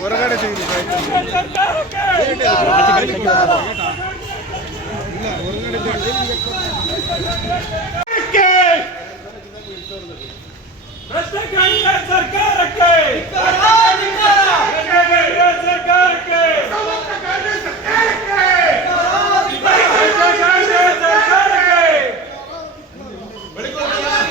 ಹೊರಗಡೆ ಭ್ರಷ್ಟ ಕಾಂಗ್ರೆಸ್ ಸರ್ಕಾರಕ್ಕೆ ಕಾಂಗ್ರೆಸ್ ಸರ್ಕಾರಕ್ಕೆ ಕಾಂಗ್ರೆಸ್ ಸರ್ಕಾರಕ್ಕೆ ಭ್ರಷ್ಟ ಕಾಂಗ್ರೆಸ್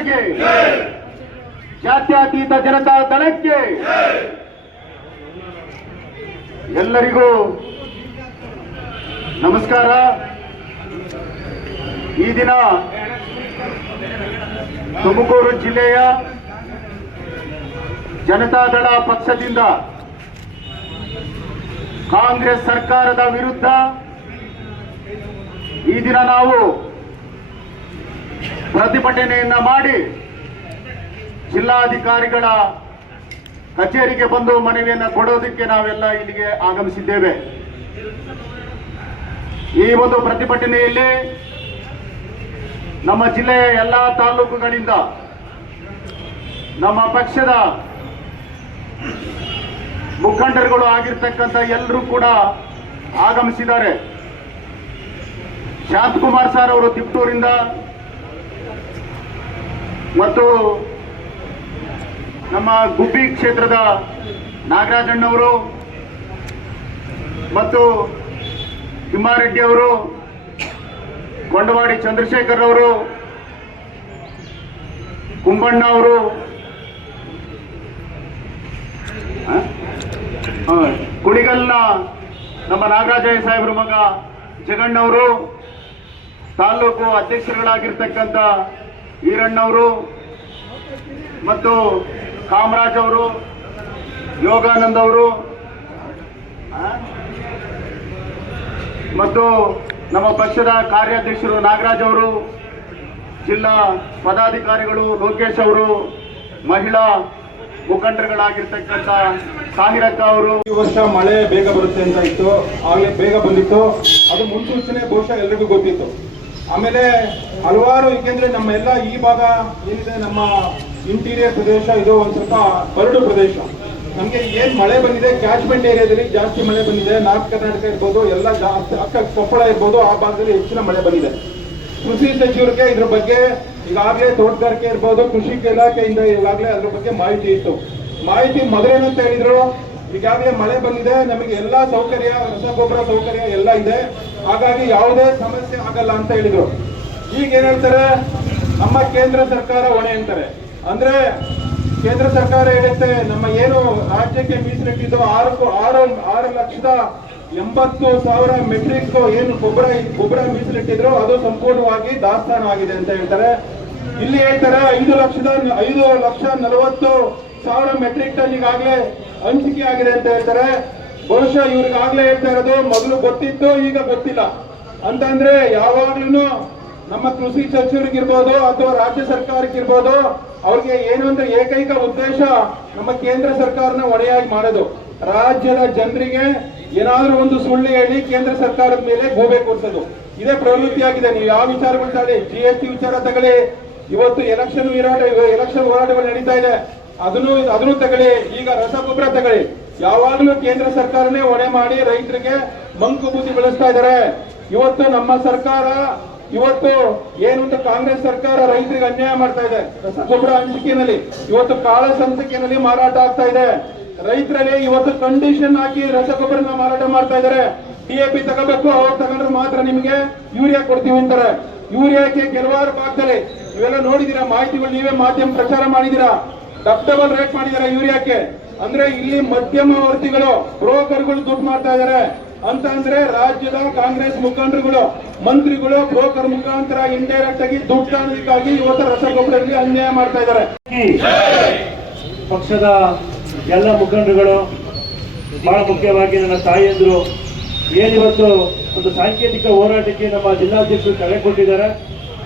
ಅವರಿಗೆ ಜಾತ್ಯತೀತ ಜನತಾ ದಳಕ್ಕೆ. ಎಲ್ಲರಿಗೂ ನಮಸ್ಕಾರ. ಈ ದಿನ ತುಮಕೂರು ಜಿಲ್ಲೆಯ ಜನತಾದಳ ಪಕ್ಷದಿಂದ ಕಾಂಗ್ರೆಸ್ ಸರ್ಕಾರದ ವಿರುದ್ಧ ಈ ದಿನ ನಾವು ಪ್ರತಿಭಟನೆಯನ್ನ ಮಾಡಿ ಜಿಲ್ಲಾಧಿಕಾರಿಗಳ ಕಚೇರಿಗೆ ಬಂದು ಮನವಿಯನ್ನ ಕೊಡೋದಕ್ಕೆ ನಾವೆಲ್ಲ ಇಲ್ಲಿಗೆ ಆಗಮಿಸಿದ್ದೇವೆ. ಈ ಒಂದು ಪ್ರತಿಭಟನೆಯಲ್ಲಿ ನಮ್ಮ ಜಿಲ್ಲೆಯ ಎಲ್ಲ ತಾಲೂಕುಗಳಿಂದ ನಮ್ಮ ಪಕ್ಷದ ಮುಖಂಡರುಗಳು ಆಗಿರ್ತಕ್ಕಂಥ ಎಲ್ಲರೂ ಕೂಡ ಆಗಮಿಸಿದ್ದಾರೆ. ಶಾಂತಕುಮಾರ್ ಸರ್ ಅವರು ತಿಪ್ಟೂರಿಂದ ಮತ್ತು ನಮ್ಮ ಗುಬ್ಬಿ ಕ್ಷೇತ್ರದ ನಾಗರಾಜಣ್ಣವರು ಮತ್ತು ತಿಮ್ಮಾರೆಡ್ಡಿ ಅವರು ಕೊಂಡವಾಡಿ ಚಂದ್ರಶೇಖರ್ ಅವರು, ಕುಂಬಣ್ಣ ಅವರು ಕುಣಿಗಲ್ನ ನಮ್ಮ ನಾಗರಾಜಯ್ಯ ಸಾಹೇಬ್ರ ಮಗ ಜಗಣ್ಣವರು, ತಾಲೂಕು ಅಧ್ಯಕ್ಷರುಗಳಾಗಿರ್ತಕ್ಕಂಥ ಈರಣ್ಣವರು ಮತ್ತು ಕಾಮರಾಜ್ ಅವರು, ಯೋಗಾನಂದ್ ಅವರು ಮತ್ತು ನಮ್ಮ ಪಕ್ಷದ ಕಾರ್ಯಾಧ್ಯಕ್ಷರು ನಾಗರಾಜ್ ಅವರು, ಜಿಲ್ಲಾ ಪದಾಧಿಕಾರಿಗಳು ಲೋಕೇಶ್ ಅವರು, ಮಹಿಳಾ ಮುಖಂಡರುಗಳಾಗಿರ್ತಕ್ಕಂಥ ಸಾಹಿರಕ್ಕ ಅವರು. ಈ ವರ್ಷ ಮಳೆ ಬೇಗ ಬರುತ್ತೆ ಅಂತ ಇತ್ತು. ಆಗಲೇ ಬೇಗ ಬಂದಿತ್ತು. ಅದು ಮುನ್ಸೂಚನೆ ಬಹುಶಃ ಎಲ್ರಿಗೂ ಗೊತ್ತಿತ್ತು. ಆಮೇಲೆ ಹಲವಾರು ಏಕೆಂದ್ರೆ ನಮ್ಮ ಎಲ್ಲ ಈ ಭಾಗ ಏನಿದೆ, ನಮ್ಮ ಇಂಟೀರಿಯರ್ ಪ್ರದೇಶ ಇದು ಒಂದು ಸ್ವಲ್ಪ ಬರಡು ಪ್ರದೇಶ. ನಮಗೆ ಏನು ಮಳೆ ಬಂದಿದೆ ಕ್ಯಾಚ್ಮೆಂಟ್ ಏರಿಯಾದಲ್ಲಿ ಜಾಸ್ತಿ ಮಳೆ ಬಂದಿದೆ. ನಾರ್ತ್ ಕರ್ನಾಟಕ ಇರ್ಬೋದು, ಎಲ್ಲ ಜಾಸ್ತಿ ಅಕ್ಕ ಕೊಪ್ಪಳ ಇರ್ಬೋದು, ಆ ಭಾಗದಲ್ಲಿ ಹೆಚ್ಚಿನ ಮಳೆ ಬಂದಿದೆ. ಕೃಷಿ ಸಚಿವರಿಗೆ ಇದ್ರ ಬಗ್ಗೆ ಈಗಾಗಲೇ ತೋಟಗಾರಿಕೆ ಇರ್ಬೋದು, ಕೃಷಿ ಇಲಾಖೆಯಿಂದ ಈಗಾಗಲೇ ಅದ್ರ ಬಗ್ಗೆ ಮಾಹಿತಿ ಇತ್ತು. ಮಾಹಿತಿ ಮೊದಲೇನಂತ ಹೇಳಿದ್ರು? ಈಗಾಗಲೇ ಮಳೆ ಬಂದಿದೆ, ನಮಗೆ ಎಲ್ಲಾ ಸೌಕರ್ಯ, ರಸಗೊಬ್ಬರ ಸೌಕರ್ಯ ಎಲ್ಲ ಇದೆ. ಹಾಗಾಗಿ ಯಾವುದೇ ಸಮಸ್ಯೆ ಆಗಲ್ಲ ಅಂತ ಹೇಳಿದ್ರು. ಈಗ ಏನ್ ಹೇಳ್ತಾರೆ? ನಮ್ಮ ಕೇಂದ್ರ ಸರ್ಕಾರ ಹೊಣೆ ಅಂತಾರೆ. ಅಂದ್ರೆ ಕೇಂದ್ರ ಸರ್ಕಾರ ಹೇಳುತ್ತೆ, ನಮ್ಮ ಏನು ರಾಜ್ಯಕ್ಕೆ ಮೀಸಲಿಟ್ಟಿದ್ದು ಆರು ಆರು ಆರು ಲಕ್ಷದ ಎಂಬತ್ತು ಸಾವಿರ ಮೆಟ್ರಿಕ್ ಏನು ಗೊಬ್ಬರ ಗೊಬ್ಬರ ಮೀಸಲಿಟ್ಟಿದ್ರು ಅದು ಸಂಪೂರ್ಣವಾಗಿ ದಾಸ್ತಾನು ಆಗಿದೆ ಅಂತ ಹೇಳ್ತಾರೆ. ಇಲ್ಲಿ ಹೇಳ್ತಾರೆ, ಐದು ಲಕ್ಷದ ಐದು ಲಕ್ಷ ನಲವತ್ತು ಸಾವಿರ ಮೆಟ್ರಿಕ್ ಟನ್ ಈಗಾಗಲೇ ಹಂಚಿಕೆ ಆಗಿದೆ ಅಂತ ಹೇಳ್ತಾರೆ. ಬಹುಶಃ ಇವ್ರಿಗಾಗ್ಲೇ ಹೇಳ್ತಾ ಇರೋದು, ಮೊದಲು ಗೊತ್ತಿತ್ತು, ಈಗ ಗೊತ್ತಿಲ್ಲ. ಅಂತಂದ್ರೆ ಯಾವಾಗ್ಲೂ ನಮ್ಮ ಕೃಷಿ ಸಚಿವರಿಗಿರ್ಬೋದು ಅಥವಾ ರಾಜ್ಯ ಸರ್ಕಾರಕ್ಕಿರ್ಬೋದು, ಅವ್ರಿಗೆ ಏನು ಅಂದ್ರೆ ಏಕೈಕ ಉದ್ದೇಶ ನಮ್ಮ ಕೇಂದ್ರ ಸರ್ಕಾರನ ಒಡೆಯಾಗಿ ಮಾಡೋದು. ರಾಜ್ಯದ ಜನರಿಗೆ ಏನಾದ್ರೂ ಒಂದು ಸುಳ್ಳು ಹೇಳಿ ಕೇಂದ್ರ ಸರ್ಕಾರದ ಮೇಲೆ ಗೋಬೆ ಕೂರಿಸೋದು. ಇದೇ ಪ್ರವೃತ್ತಿ ಆಗಿದೆ. ನೀವು ಯಾವ ವಿಚಾರಗಳು ತಗೊಳ್ಳಿ ಜಿ ಎಸ್ ಟಿ ವಿಚಾರ ತಗೊಳ್ಳಿ. ಇವತ್ತು ಎಲೆಕ್ಷನ್ ಹೋರಾಟ ಎಲೆಕ್ಷನ್ ಹೋರಾಟಗಳು ನಡೀತಾ ಇದೆ. ಅದನ್ನು ಅದನ್ನು ತಗೊಳ್ಳಿ. ಈಗ ರಸಗೊಬ್ಬರ ತಗೊಳ್ಳಿ. ಯಾವಾಗಲೂ ಕೇಂದ್ರ ಸರ್ಕಾರನೇ ಹೊಣೆ ಮಾಡಿ ರೈತರಿಗೆ ಮಂಕು ಬೂದಿ ಬೆಳೆಸ್ತಾ ಇದ್ದಾರೆ ಇವತ್ತು ನಮ್ಮ ಸರ್ಕಾರ, ಇವತ್ತು ಏನು ಅಂತ ಕಾಂಗ್ರೆಸ್ ಸರ್ಕಾರ ರೈತರಿಗೆ ಅನ್ಯಾಯ ಮಾಡ್ತಾ ಇದೆ. ರಸಗೊಬ್ಬರ ಹಂಚಿಕೆನಲ್ಲಿ, ಇವತ್ತು ಕಾಳ ಸಂಚಿಕೆನಲ್ಲಿ ಮಾರಾಟ ಆಗ್ತಾ ಇದೆ. ರೈತರಲ್ಲಿ ಇವತ್ತು ಕಂಡೀಷನ್ ಹಾಕಿ ರಸಗೊಬ್ಬರನ ಮಾರಾಟ ಮಾಡ್ತಾ ಇದ್ದಾರೆ ಡಿಎಪಿ ತಗೋಬೇಕು, ಅವ್ರು ತಗೊಂಡ್ರೆ ಮಾತ್ರ ನಿಮ್ಗೆ ಯೂರಿಯಾ ಕೊಡ್ತೀವಿ ಅಂತಾರೆ. ಯೂರಿಯಾಕ್ಕೆ ಕೆಲವಾರು ಭಾಗದಲ್ಲಿ ಇವೆಲ್ಲ ನೋಡಿದೀರಾ, ಮಾಹಿತಿಗಳು ನೀವೇ ಮಾಧ್ಯಮ ಪ್ರಚಾರ ಮಾಡಿದೀರಾ? ಡಬ್ ಡಬಲ್ ರೇಟ್ ಮಾಡಿದ್ದಾರೆ ಯೂರಿಯಾಕ್ಕೆ. ಅಂದ್ರೆ ಇಲ್ಲಿ ಮಧ್ಯಮ ವರ್ತಿಗಳು, ಬ್ರೋಕರ್ಗಳು ದುಡ್ಡು ಮಾಡ್ತಾ ಇದ್ದಾರೆ. ಅಂತ ಅಂದ್ರೆ ರಾಜ್ಯದ ಕಾಂಗ್ರೆಸ್ ಮುಖಂಡರುಗಳು, ಮಂತ್ರಿಗಳು, ಬ್ರೋಕರ್ ಮುಖಾಂತರ ಇಂಡೈರೆಕ್ಟ್ ಆಗಿ ದುಡ್ಡು ಕಾಣೋದಕ್ಕಾಗಿ ಇವತ್ತು ರಸಗೊಬ್ಬರದಲ್ಲಿ ಅನ್ಯಾಯ ಮಾಡ್ತಾ ಇದ್ದಾರೆ. ಪಕ್ಷದ ಎಲ್ಲ ಮುಖಂಡರುಗಳು, ಬಹಳ ಮುಖ್ಯವಾಗಿ ನನ್ನ ತಾಯಿಯಂದ್ರು, ಏನಿವತ್ತು ಒಂದು ಸಾಂಕೇತಿಕ ಹೋರಾಟಕ್ಕೆ ನಮ್ಮ ಜಿಲ್ಲಾಧ್ಯಕ್ಷರು ಕರೆ ಕೊಟ್ಟಿದ್ದಾರೆ.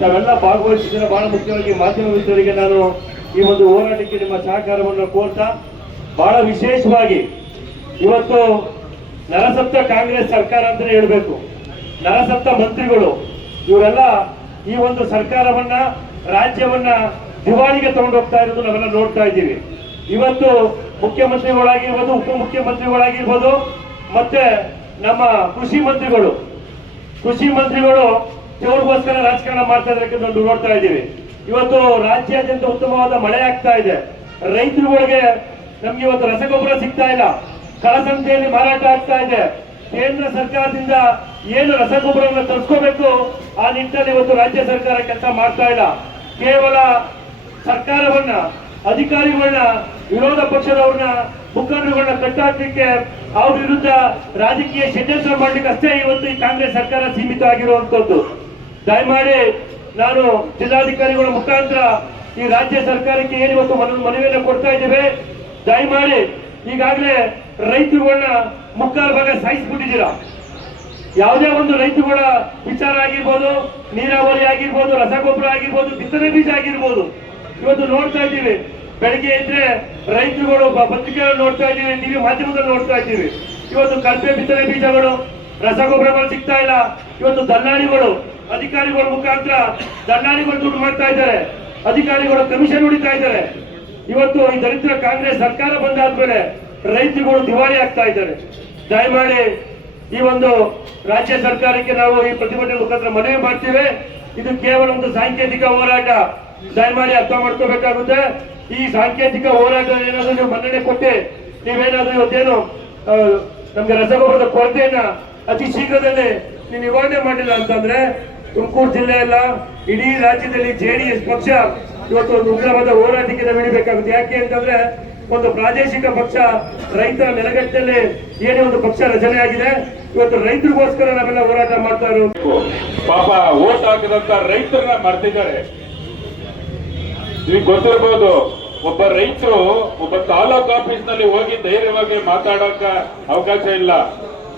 ತಾವೆಲ್ಲ ಭಾಗವಹಿಸಿದ್ರೆ ಬಹಳ ಮುಖ್ಯವಾಗಿ ಮಾಧ್ಯಮ ಮಿತ್ರರಿಗೆ ನಾನು ಈ ಒಂದು ಹೋರಾಟಕ್ಕೆ ನಿಮ್ಮ ಸಹಕಾರವನ್ನು ಕೋರ್ತಾ ಬಹಳ ವಿಶೇಷವಾಗಿ ಇವತ್ತು ನರಸಪ್ತ ಕಾಂಗ್ರೆಸ್ ಸರ್ಕಾರ ಅಂತಲೇ ಹೇಳಬೇಕು. ನರಸಪ್ತ ಮಂತ್ರಿಗಳು, ಇವರೆಲ್ಲ ಈ ಒಂದು ಸರ್ಕಾರವನ್ನ, ರಾಜ್ಯವನ್ನ ದಿವಾಳಿಗೆ ತಗೊಂಡು ಹೋಗ್ತಾ ಇರೋದು ನಾವೆಲ್ಲ ನೋಡ್ತಾ ಇದ್ದೀವಿ. ಇವತ್ತು ಮುಖ್ಯಮಂತ್ರಿಗಳಾಗಿರ್ಬೋದು ಉಪಮುಖ್ಯಮಂತ್ರಿಗಳಾಗಿರ್ಬೋದು, ಮತ್ತೆ ನಮ್ಮ ಕೃಷಿ ಮಂತ್ರಿಗಳು. ಕೃಷಿ ಮಂತ್ರಿಗಳು ಇವ್ರಿಗೋಸ್ಕರ ರಾಜಕಾರಣ ಮಾಡ್ತಾ ನಾವು ನೋಡ್ತಾ ಇದ್ದೀವಿ. ಇವತ್ತು ರಾಜ್ಯಾದ್ಯಂತ ಉತ್ತಮವಾದ ಮಳೆ ಆಗ್ತಾ ಇದೆ. ರೈತರುಗಳಿಗೆ ನಮ್ಗೆ ಇವತ್ತು ರಸಗೊಬ್ಬರ ಸಿಗ್ತಾ ಇಲ್ಲ. ಕಳಸಂತೆಯಲ್ಲಿ ಮಾರಾಟ ಆಗ್ತಾ ಇದೆ. ಕೇಂದ್ರ ಸರ್ಕಾರದಿಂದ ಏನು ರಸಗೊಬ್ಬರವನ್ನು ತರಿಸ್ಕೋಬೇಕು, ಆ ನಿಟ್ಟಿನಲ್ಲಿ ಇವತ್ತು ರಾಜ್ಯ ಸರ್ಕಾರ ಕೆಲಸ ಮಾಡ್ತಾ ಇಲ್ಲ. ಕೇವಲ ಸರ್ಕಾರವನ್ನ, ಅಧಿಕಾರಿಗಳನ್ನ, ವಿರೋಧ ಪಕ್ಷದವ್ರನ್ನ, ಮುಖಂಡರುಗಳನ್ನ ಕಟ್ಟಾಕ್ಲಿಕ್ಕೆ ಅವ್ರ ವಿರುದ್ಧ ರಾಜಕೀಯ ಷಡ್ಯಂತ್ರ ಮಾಡ್ಲಿಕ್ಕೆ ಅಷ್ಟೇ ಇವತ್ತು ಈ ಕಾಂಗ್ರೆಸ್ ಸರ್ಕಾರ ಸೀಮಿತ ಆಗಿರುವಂತದ್ದು ದಯಮಾಡಿ ನಾನು ಜಿಲ್ಲಾಧಿಕಾರಿಗಳ ಮುಖಾಂತರ ಈ ರಾಜ್ಯ ಸರ್ಕಾರಕ್ಕೆ ಏನು ಇವತ್ತು ಮನ- ಮನವಿಯನ್ನು ಕೊಡ್ತಾ ಇದ್ದೇವೆ, ದಯಮಾಡಿ ಈಗಾಗಲೇ ರೈತರುಗಳನ್ನ ಮುಕ್ಕಾಲು ಭಾಗ ಸಾಯಿಸ್ಬಿಟ್ಟಿದ್ದೀರಾ? ಯಾವುದೇ ಒಂದು ರೈತರುಗಳ ವಿಚಾರ ಆಗಿರ್ಬೋದು, ನೀರಾವರಿ ಆಗಿರ್ಬೋದು, ರಸಗೊಬ್ಬರ ಆಗಿರ್ಬೋದು, ಬಿತ್ತನೆ ಬೀಜ ಆಗಿರ್ಬೋದು, ಇವತ್ತು ನೋಡ್ತಾ ಇದ್ದೀವಿ. ಬೆಳಗ್ಗೆ ಇದ್ರೆ ರೈತರುಗಳು ಪತ್ರಿಕೆಗಳನ್ನು ನೋಡ್ತಾ ಇದ್ದೀವಿ ಟಿವಿ ಮಾಧ್ಯಮದಲ್ಲಿ ನೋಡ್ತಾ ಇದ್ದೀವಿ. ಇವತ್ತು ಕಲ್ಪೆ ಬಿತ್ತನೆ ಬೀಜಗಳು, ರಸಗೊಬ್ಬರಗಳು ಸಿಗ್ತಾ ಇಲ್ಲ. ಇವತ್ತು ದಲ್ಲಾಳಿಗಳು ಅಧಿಕಾರಿಗಳ ಮುಖಾಂತರ ದಲ್ಲಾಳಿಗಳು ದುಡ್ಡು ಮಾಡ್ತಾ ಇದ್ದಾರೆ. ಅಧಿಕಾರಿಗಳು ಕಮಿಷನ್ ಹೊಡಿತಾ ಇದ್ದಾರೆ. ಇವತ್ತು ಈ ದರಿದ್ರ ಕಾಂಗ್ರೆಸ್ ಸರ್ಕಾರ ಬಂದಾದ್ಮೇಲೆ ರೈತರುಗಳು ದಿವಾಳಿ ಆಗ್ತಾ ಇದ್ದಾರೆ. ದಯಮಾಡಿ ಈ ಒಂದು ರಾಜ್ಯ ಸರ್ಕಾರಕ್ಕೆ ನಾವು ಈ ಪ್ರತಿಭಟನೆ ಮುಖಾಂತರ ಮನವಿ ಮಾಡ್ತೇವೆ. ಇದು ಕೇವಲ ಒಂದು ಸಾಂಕೇತಿಕ ಹೋರಾಟ. ದಯಮಾಡಿ ಅರ್ಥ ಮಾಡ್ಕೋಬೇಕಾಗುತ್ತೆ. ಈ ಸಾಂಕೇತಿಕ ಹೋರಾಟ ಏನಾದರೂ ನೀವು ಮನ್ನಣೆ ಕೊಟ್ಟೆ, ನೀವೇನಾದ್ರೂ ಇವತ್ತೇನು ನಮ್ಗೆ ರಸಗೊಬ್ಬರದ ಕೊರತೆಯನ್ನ ಅತಿ ಶೀಘ್ರದಲ್ಲೇ ನೀವು ನಿವಾರಣೆ ಮಾಡಿಲ್ಲ ಅಂತಂದ್ರೆ ತುಮಕೂರು ಜಿಲ್ಲೆಯಲ್ಲ ಇಡೀ ರಾಜ್ಯದಲ್ಲಿ ಜೆಡಿಎಸ್ ಪಕ್ಷ ಇವತ್ತು ಒಂದು ಉಗ್ರವಾದ ಹೋರಾಟಕ್ಕೆ ನಾವು ಇಳಿಬೇಕಾಗುತ್ತೆ ಯಾಕೆ ಅಂತಂದ್ರೆ ಒಂದು ಪ್ರಾದೇಶಿಕ ಪಕ್ಷ ರೈತರ ನೆಲಗಟ್ಟಲ್ಲಿ ಏನೇ ಒಂದು ಪಕ್ಷ ರಚನೆ ಆಗಿದೆ, ಇವತ್ತು ರೈತರಿಗೋಸ್ಕರ ನಾವೆಲ್ಲ ಹೋರಾಟ ಮಾಡ್ತಾ ಇರೋದು. ಪಾಪ ಓಟ್ ಹಾಕಿದಂತ ರೈತರನ್ನ ಮಾಡ್ತಿದ್ದಾರೆ ನಿಮಗೆ ಗೊತ್ತಿರ್ಬೋದು, ಒಬ್ಬ ರೈತರು ಒಬ್ಬ ತಾಲೂಕ್ ಆಫೀಸ್ನಲ್ಲಿ ಹೋಗಿ ಧೈರ್ಯವಾಗಿ ಮಾತಾಡೋಕ ಅವಕಾಶ ಇಲ್ಲ.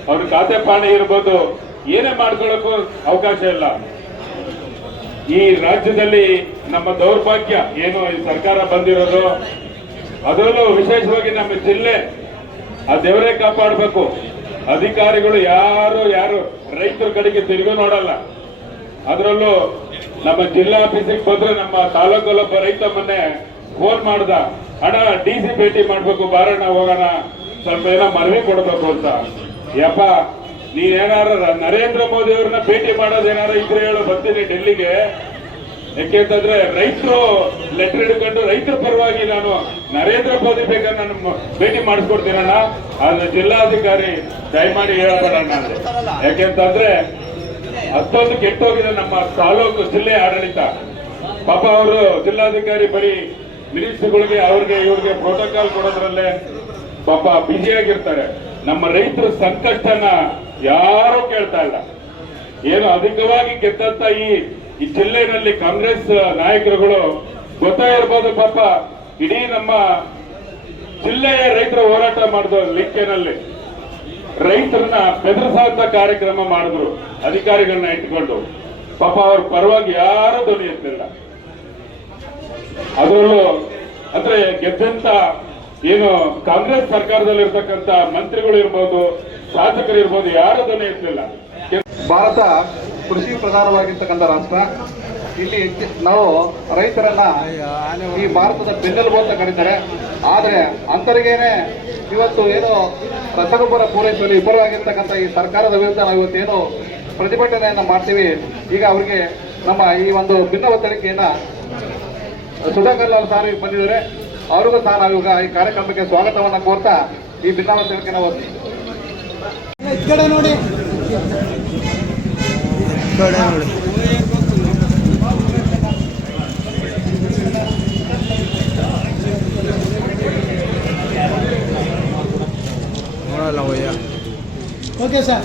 ಅವ್ರ ಖಾತೆ ಪಾಣಿ ಇರ್ಬೋದು. ಏನೇ ಮಾಡ್ಕೊಳ್ಳೋಕ್ಕೂ ಅವಕಾಶ ಇಲ್ಲ. ಈ ರಾಜ್ಯದಲ್ಲಿ ನಮ್ಮ ದೌರ್ಭಾಗ್ಯ ಏನು? ಈ ಸರ್ಕಾರ ಬಂದಿರೋದು, ಅದರಲ್ಲೂ ವಿಶೇಷವಾಗಿ ನಮ್ಮ ಜಿಲ್ಲೆ, ಆ ದೇವರೇ ಕಾಪಾಡಬೇಕು. ಅಧಿಕಾರಿಗಳು ಯಾರು ಯಾರು ರೈತರ ಕಡೆಗೆ ತಿರುಗಿ ನೋಡಲ್ಲ. ಅದರಲ್ಲೂ ನಮ್ಮ ಜಿಲ್ಲಾ ಆಫೀಸಿಗೆ ಬಂದ್ರೆ ನಮ್ಮ ತಾಲೂಕಲ್ಲೊಬ್ಬ ರೈತ ಮೊನ್ನೆ ಫೋನ್ ಮಾಡ್ದ ಹಣ ಡಿ ಸಿ ಭೇಟಿ ಮಾಡ್ಬೇಕು, ಬಾರಣ್ಣ, ಹೋಗೋಣ. ಸ್ವಲ್ಪ ಏನೋ ಮನವಿ ಕೊಡಬೇಕು ಅಂತ. ಯಪ್ಪ ನೀನೇನಾರ ನರೇಂದ್ರ ಮೋದಿ ಅವ್ರನ್ನ ಭೇಟಿ ಮಾಡೋದೇನಾರ ಇದ್ರೆ ಹೇಳು, ಬರ್ತೀನಿ ಡೆಲ್ಲಿಗೆ. ಯಾಕೆಂತಂದ್ರೆ ರೈತರು ಲೆಟರ್ ಹಿಡ್ಕೊಂಡು ರೈತರ ಪರವಾಗಿ ನಾನು ನರೇಂದ್ರ ಮೋದಿ ಬೇಕಾದ್ರೆ ನಾನು ಭೇಟಿ ಮಾಡಿಸ್ಕೊಡ್ತೀನಣ್ಣ ಆದ್ರೆ ಜಿಲ್ಲಾಧಿಕಾರಿ, ದಯಮಾಡಿ ಹೇಳಬೇಡಣ್ಣ ಅಂದ್ರೆ ಯಾಕೆಂತಂದ್ರೆ ಅಷ್ಟೊಂದು ಕೆಟ್ಟೋಗಿದೆ ನಮ್ಮ ತಾಲೂಕು ಜಿಲ್ಲೆ ಆಡಳಿತ. ಪಾಪ ಅವರು ಜಿಲ್ಲಾಧಿಕಾರಿ ಬರೀ ಮಿನಿಸ್ಟರ್ಗಳಿಗೆ ಅವ್ರಿಗೆ ಇವ್ರಿಗೆ ಪ್ರೋಟೋಕಾಲ್ ಕೊಡೋದ್ರಲ್ಲೇ ಪಾಪ ಬಿಜಿಯಾಗಿರ್ತಾರೆ ನಮ್ಮ ರೈತರ ಸಂಕಷ್ಟನ ಯಾರು ಕೇಳ್ತಾ ಇಲ್ಲ. ಏನು ಅಧಿಕವಾಗಿ ಗೆದ್ದಂತ ಈ ಈ ಜಿಲ್ಲೆನಲ್ಲಿ ಕಾಂಗ್ರೆಸ್ ನಾಯಕರುಗಳು ಗೊತ್ತಾ ಇರ್ಬೋದು ಪಾಪ. ಇಡೀ ನಮ್ಮ ಜಿಲ್ಲೆಯ ರೈತರು ಹೋರಾಟ ಮಾಡಿದ ಲಿಕ್ಕೆನಲ್ಲಿ ರೈತರನ್ನ ಬೆದರಿಸುವಂತ ಕಾರ್ಯಕ್ರಮ ಮಾಡಿದ್ರು ಅಧಿಕಾರಿಗಳನ್ನ ಇಟ್ಕೊಂಡು. ಪಾಪ ಅವ್ರ ಪರವಾಗಿ ಯಾರು ಧ್ವನಿ ಅದರಲ್ಲೂ ಅಂದ್ರೆ ಗೆದ್ದಂತ ಏನು ಕಾಂಗ್ರೆಸ್ ಸರ್ಕಾರದಲ್ಲಿರ್ತಕ್ಕಂಥ ಮಂತ್ರಿಗಳು ಇರ್ಬೋದು ಶಾಸಕರು ಇರ್ಬೋದು ಯಾರು ಅದನ್ನು ಎತ್ತಲಿಲ್ಲ ಭಾರತ ಕೃಷಿ ಪ್ರಧಾನವಾಗಿರ್ತಕ್ಕಂಥ ರಾಷ್ಟ್ರ. ಇಲ್ಲಿ ನಾವು ರೈತರನ್ನ ಈ ಭಾರತದ ಬೆನ್ನೆಲುಬು ಅಂತ ಕರೀತಾರೆ. ಆದರೆ ಅಂತರಿಗೇನೆ ಇವತ್ತು ಏನು ರಸಗೊಬ್ಬರ ಪೂರೈಸುವಲ್ಲಿ ವಿಫಲವಾಗಿರ್ತಕ್ಕಂಥ ಈ ಸರ್ಕಾರದ ವಿರುದ್ಧ ನಾವು ಇವತ್ತೇನು ಪ್ರತಿಭಟನೆಯನ್ನು ಮಾಡ್ತೀವಿ. ಈಗ ಅವರಿಗೆ ನಮ್ಮ ಈ ಒಂದು ಭಿನ್ನ ಒತ್ತಡಿಕೆಯನ್ನ ಸುಧಾಕರ್ ಲಾಲ್ ಸಾರ್ ಬಂದಿದ್ದಾರೆ. ಅವ್ರಿಗೂ ಸಹ ನಾವು ಈಗ ಈ ಕಾರ್ಯಕ್ರಮಕ್ಕೆ ಸ್ವಾಗತವನ್ನ ಕೋರ್ತಾ ಈ ಭಿನ್ನ ಒತ್ತಡಿಕೆ ನಾವು ಈ ಕಡೆ ನೋಡಿ ಈ ಕಡೆ ನೋಡಿ ನೋಡಲ್ಲ ಓಕೆ ಸರ್